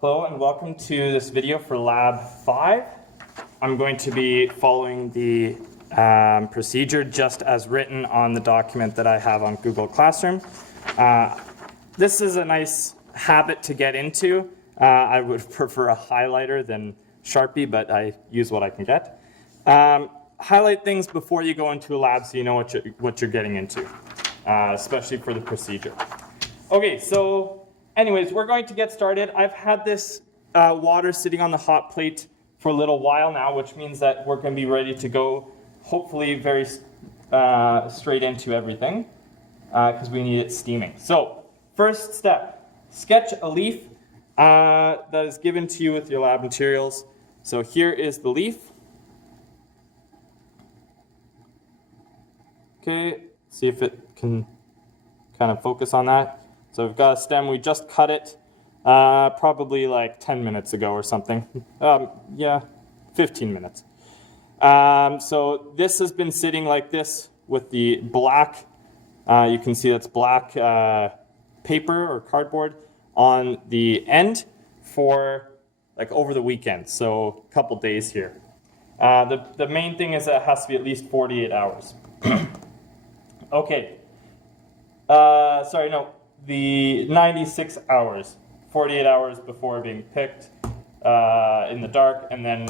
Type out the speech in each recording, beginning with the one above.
Hello and welcome to this video for Lab 5. I'm going to be following the procedure just as written on the document that I have on Google Classroom. This is a nice habit to get into. I would prefer a highlighter than Sharpie, but I use what I can get. Highlight things before you go into a lab so you know what you're getting into, especially for the procedure. Okay, so anyways, we're going to get started. I've had this water sitting on the hot plate for a little while now, which means that we're going to be ready to go, hopefully very straight into everything, because we need it steaming. So, first step, sketch a leaf that is given to you with your lab materials. So here is the leaf. Okay, see if it can kind of focus on that. So we've got a stem, we just cut it probably like 10 minutes ago or something. Yeah, 15 minutes. So this has been sitting like this with the black, you can see that's black paper or cardboard on the end for like over the weekend, so a couple days here. The main thing is that it has to be at least 48 hours. Okay, sorry, no. The 96 hours, 48 hours before being picked in the dark, and then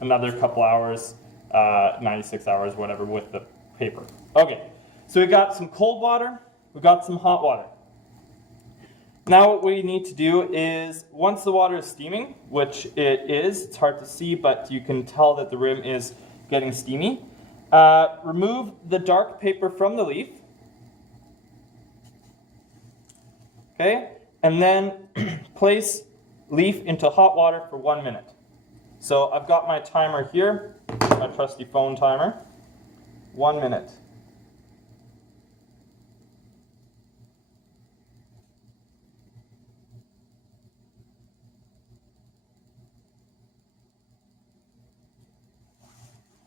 another couple hours, 96 hours, whatever, with the paper. Okay, so we got some cold water, we got some hot water. Now what we need to do is, once the water is steaming, which it is, it's hard to see, but you can tell that the rim is getting steamy, remove the dark paper from the leaf. Okay, and then place leaf into hot water for 1 minute. So I've got my timer here, my trusty phone timer. 1 minute.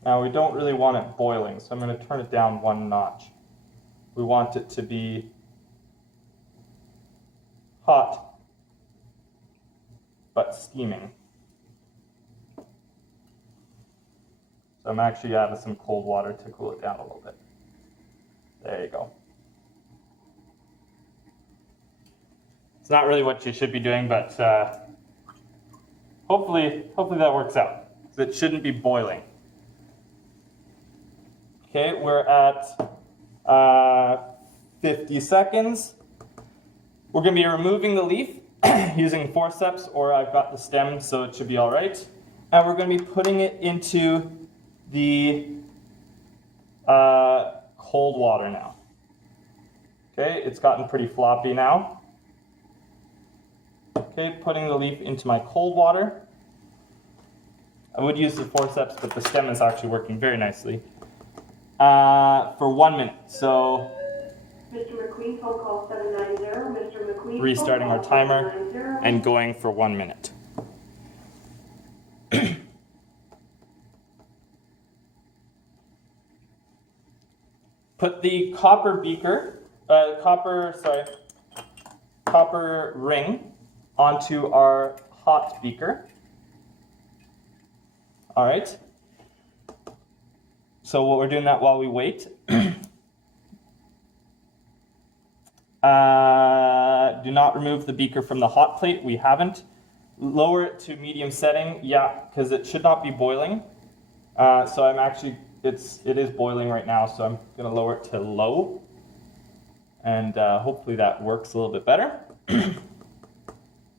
Now we don't really want it boiling, so I'm going to turn it down 1 notch. We want it to be hot, but steaming. So I'm actually adding some cold water to cool it down a little bit. There you go. It's not really what you should be doing, but hopefully that works out. It shouldn't be boiling. Okay, we're at 50 seconds. We're going to be removing the leaf using forceps, or I've got the stem, so it should be all right. And we're going to be putting it into the cold water now. Okay, it's gotten pretty floppy now. Okay, putting the leaf into my cold water. I would use the forceps, but the stem is actually working very nicely. For 1 minute. So Mr. McQueen, phone call 790. Mr. McQueen, restarting our timer and going for 1 minute. Put the copper ring onto our hot beaker. All right. So what we're doing that while we wait. Do not remove the beaker from the hot plate. We haven't. Lower it to medium setting. Yeah, because it should not be boiling. So I'm actually, it is boiling right now, so I'm going to lower it to low. And hopefully that works a little bit better.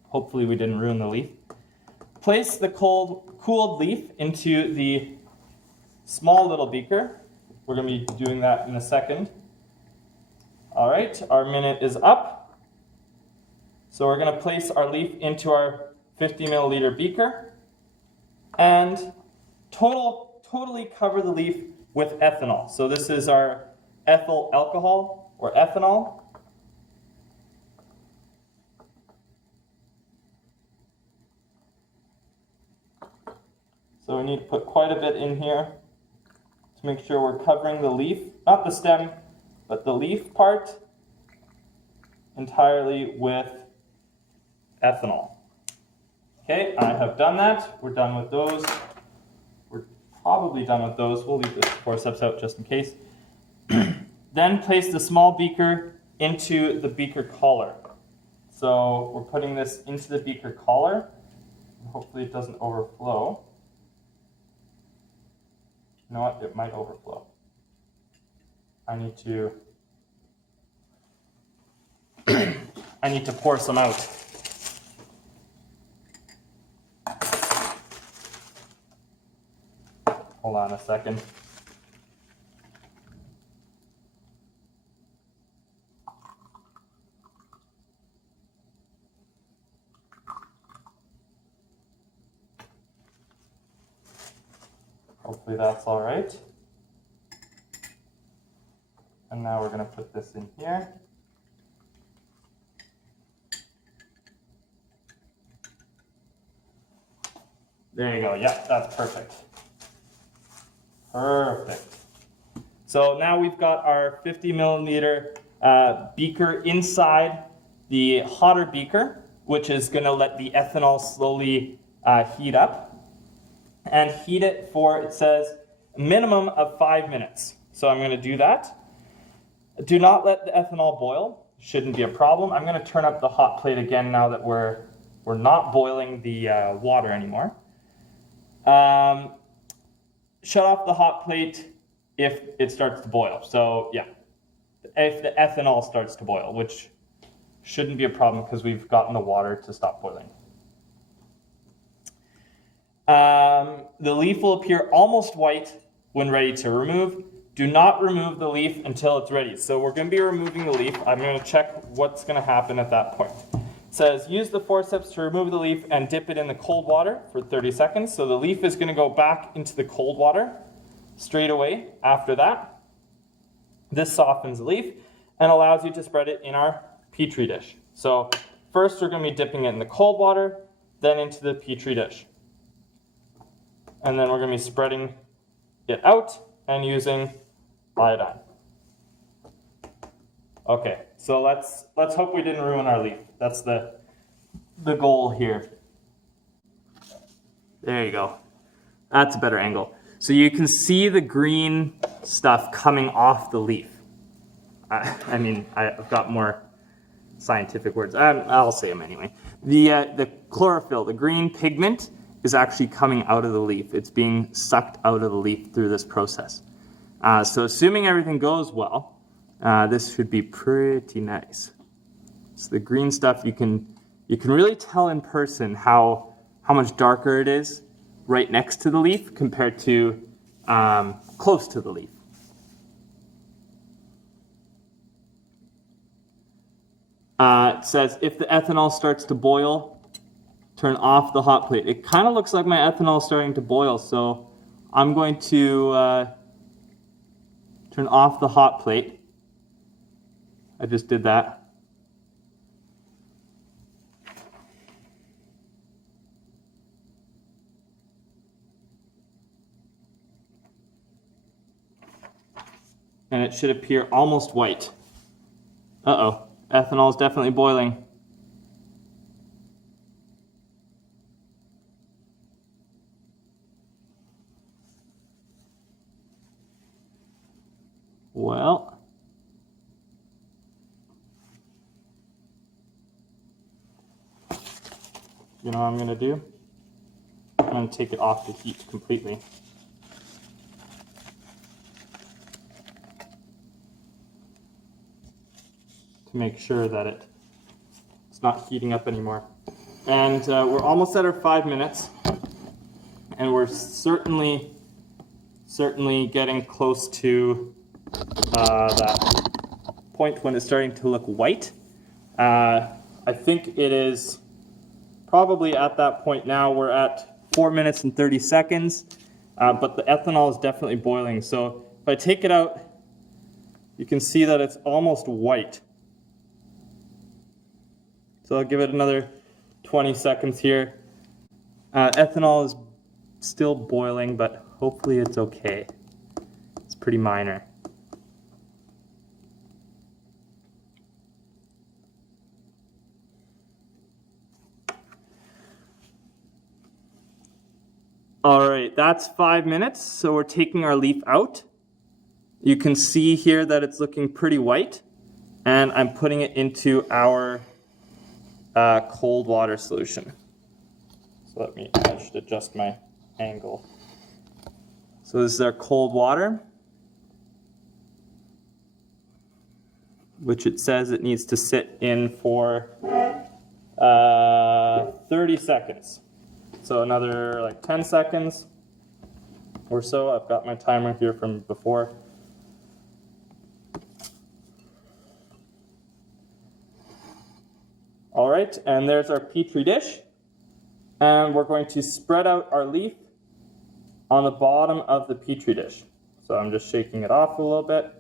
Hopefully we didn't ruin the leaf. Place the cooled leaf into the small little beaker. We're going to be doing that in a second. All right, our minute is up. So we're going to place our leaf into our 50 milliliter beaker and totally cover the leaf with ethanol. So this is our ethyl alcohol or ethanol. So we need to put quite a bit in here to make sure we're covering the leaf, not the stem, but the leaf part entirely with ethanol. Okay, I have done that. We're done with those. We're probably done with those. We'll leave the forceps out just in case. Then place the small beaker into the beaker collar. So we're putting this into the beaker collar. Hopefully it doesn't overflow. You know what? It might overflow. I need to pour some out. Hold on a second. Hopefully that's all right. And now we're going to put this in here. There you go. Yeah, that's perfect. Perfect. So now we've got our 50 milliliter beaker inside the hotter beaker, which is going to let the ethanol slowly heat up. And heat it for, it says, a minimum of 5 minutes. So I'm going to do that. Do not let the ethanol boil. Shouldn't be a problem. I'm going to turn up the hot plate again now that we're not boiling the water anymore. Shut off the hot plate if it starts to boil. So yeah, if the ethanol starts to boil, which shouldn't be a problem because we've gotten the water to stop boiling. The leaf will appear almost white when ready to remove. Do not remove the leaf until it's ready. So we're going to be removing the leaf. I'm going to check what's going to happen at that point. It says use the forceps to remove the leaf and dip it in the cold water for 30 seconds. So the leaf is going to go back into the cold water straight away after that. This softens the leaf and allows you to spread it in our Petri dish. So first we're going to be dipping it in the cold water, then into the Petri dish. And then we're going to be spreading it out and using iodine. Okay, so let's hope we didn't ruin our leaf. That's the goal here. There you go. That's a better angle. So you can see the green stuff coming off the leaf. I mean, I've got more scientific words. I'll say them anyway. The chlorophyll, the green pigment, is actually coming out of the leaf. It's being sucked out of the leaf through this process. So assuming everything goes well, this should be pretty nice. So the green stuff, you can really tell in person how much darker it is right next to the leaf compared to close to the leaf. It says if the ethanol starts to boil, turn off the hot plate. It kind of looks like my ethanol is starting to boil, so I'm going to turn off the hot plate. I just did that. And it should appear almost white. Uh-oh, ethanol is definitely boiling. Well, you know what I'm going to do? I'm going to take it off the heat completely. To make sure that it's not heating up anymore. And we're almost at our 5 minutes. And we're certainly getting close to that point when it's starting to look white. I think it is probably at that point now. We're at 4 minutes and 30 seconds, but the ethanol is definitely boiling. So if I take it out, you can see that it's almost white. So I'll give it another 20 seconds here. Ethanol is still boiling, but hopefully it's okay. It's pretty minor. All right, that's 5 minutes. So we're taking our leaf out. You can see here that it's looking pretty white, and I'm putting it into our cold water solution. So I should adjust my angle. So this is our cold water, which it says it needs to sit in for 30 seconds. So another like 10 seconds or so. I've got my timer here from before. All right, and there's our Petri dish. And we're going to spread out our leaf on the bottom of the Petri dish. So I'm just shaking it off a little bit.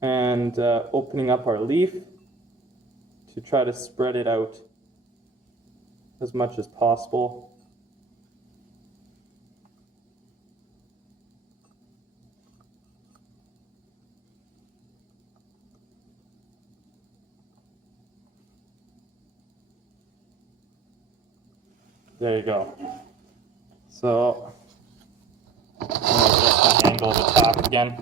And opening up our leaf to try to spread it out as much as possible. There you go. So I'm going to adjust my angle of the top again.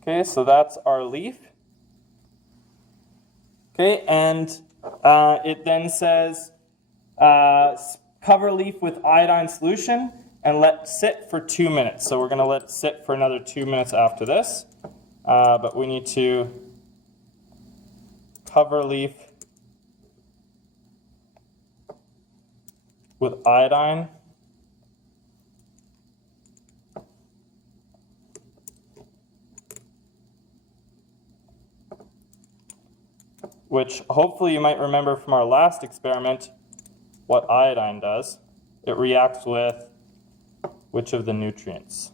Okay, so that's our leaf. Okay, and it then says cover leaf with iodine solution and let sit for 2 minutes. So we're going to let it sit for another 2 minutes after this. But we need to cover leaf with iodine. Which hopefully you might remember from our last experiment what iodine does. It reacts with which of the nutrients?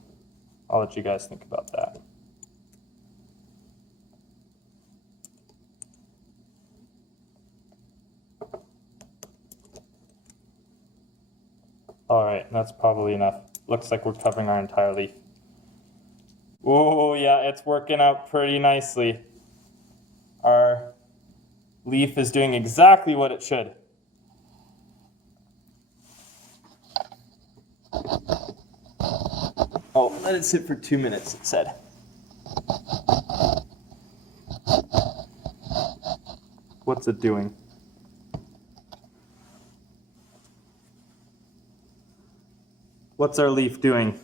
I'll let you guys think about that. All right, that's probably enough. Looks like we're covering our entire leaf. Oh yeah, it's working out pretty nicely. Our leaf is doing exactly what it should. Oh, let it sit for 2 minutes, it said. What's it doing? What's our leaf doing?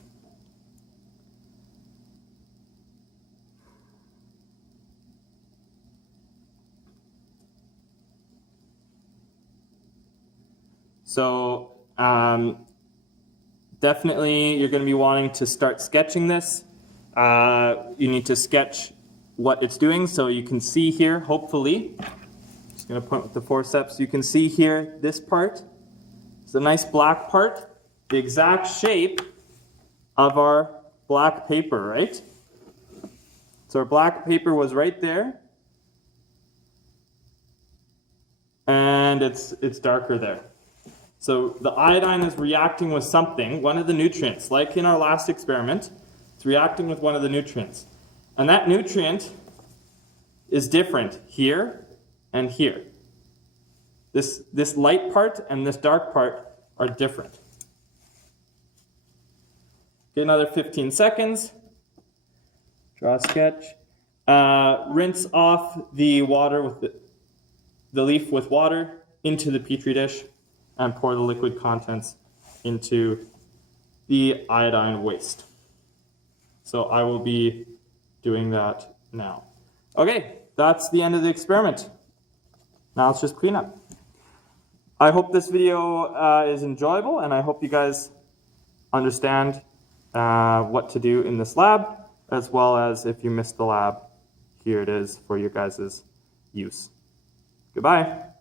So definitely you're going to be wanting to start sketching this. You need to sketch what it's doing so you can see here, hopefully. Just going to point with the forceps. You can see here this part. It's a nice black part, the exact shape of our black paper, right? So our black paper was right there. And it's darker there. So the iodine is reacting with something, one of the nutrients. Like in our last experiment, it's reacting with one of the nutrients. And that nutrient is different here and here. This light part and this dark part are different. Get another 15 seconds. Draw a sketch. Rinse off the water with the leaf with water into the Petri dish and pour the liquid contents into the iodine waste. So I will be doing that now. Okay, that's the end of the experiment. Now let's just clean up. I hope this video is enjoyable, and I hope you guys understand what to do in this lab, as well as if you missed the lab, here it is for your guys' use. Goodbye.